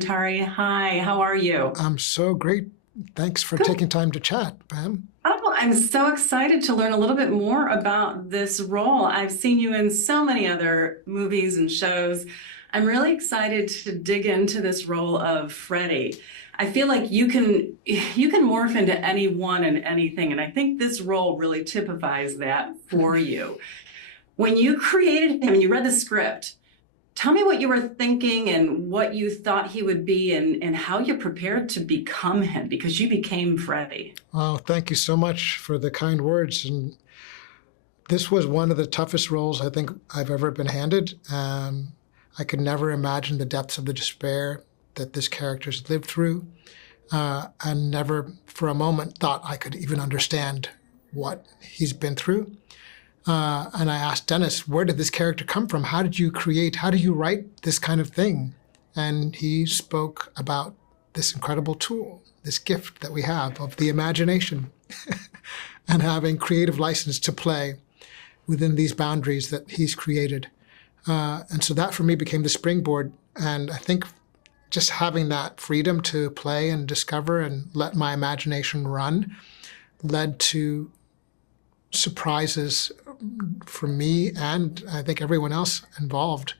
Ntare. Hi, how are you? I'm so great. Thanks for taking time to chat, Pam. Oh, I'm so excited to learn a little bit more about this role. I've seen you in so many other movies and shows. I'm really excited to dig into this role of Freddy. I feel like you can morph into anyone and anything, and I think this role really typifies that for you. When you created him and you read the script, tell me what you were thinking and what you thought he would be and how you prepared to become him, because you became Freddy. Oh, thank you so much for the kind words. And this was one of the toughest roles I think I've ever been handed. I could never imagine the depths of the despair that this character's lived through, and never for a moment thought I could even understand what he's been through. And I asked Dennis, where did this character come from? How did you write this kind of thing? And he spoke about this incredible tool, this gift that we have of the imagination and having creative license to play within these boundaries that he's created. And so that for me became the springboard. And I think just having that freedom to play and discover and let my imagination run led to surprises for me and I think everyone else involved,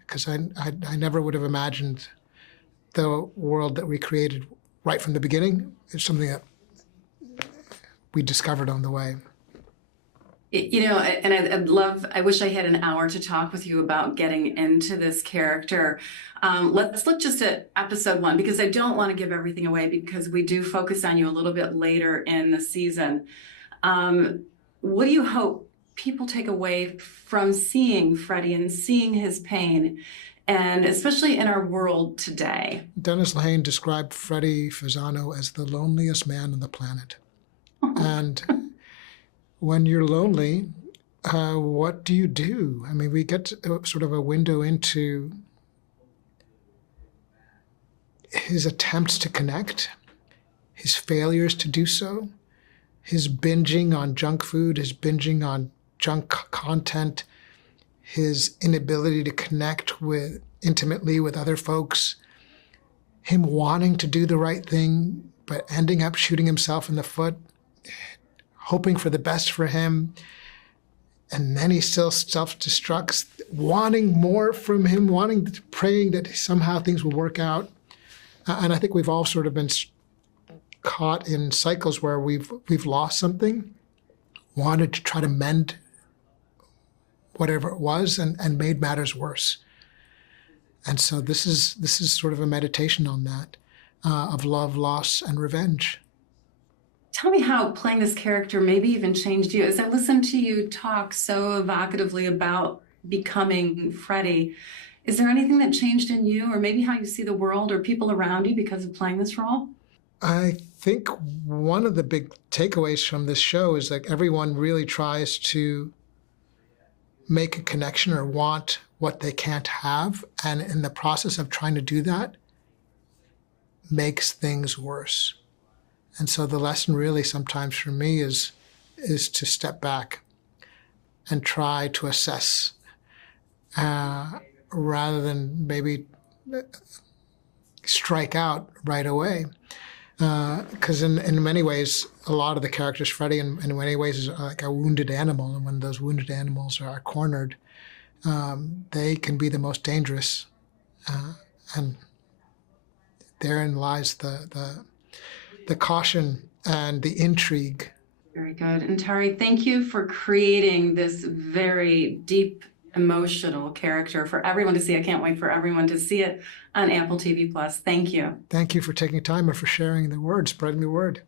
because I never would have imagined the world that we created right from the beginning. It's something that we discovered on the way. I wish I had an hour to talk with you about getting into this character. Let's look just at episode 1, because I don't want to give everything away, because we do focus on you a little bit later in the season. What do you hope people take away from seeing Freddy and seeing his pain, and especially in our world today? Dennis Lehane described Freddy Fasano as the loneliest man on the planet. And when you're lonely, what do you do? I mean, we get sort of a window into his attempts to connect, his failures to do so, his binging on junk food, his binging on junk content, his inability to connect intimately with other folks, him wanting to do the right thing, but ending up shooting himself in the foot, hoping for the best for him, and then he still self-destructs, wanting more from him, praying that somehow things will work out. And I think we've all sort of been caught in cycles where we've lost something, wanted to try to mend whatever it was, and made matters worse. And so this is sort of a meditation on that, of love, loss, and revenge. Tell me how playing this character maybe even changed you. As I listened to you talk so evocatively about becoming Freddy, is there anything that changed in you, or maybe how you see the world or people around you because of playing this role? I think one of the big takeaways from this show is that everyone really tries to make a connection or want what they can't have, and in the process of trying to do that, makes things worse. And so the lesson really sometimes for me is to step back and try to assess, rather than maybe strike out right away. Because in many ways, a lot of the characters, Freddy in many ways is like a wounded animal, and when those wounded animals are cornered, they can be the most dangerous, and therein lies the caution and the intrigue. Very good. And Ntare, thank you for creating this very deep, emotional character for everyone to see. I can't wait for everyone to see it on Apple TV+. Thank you. Thank you for taking time and for sharing the word, spreading the word.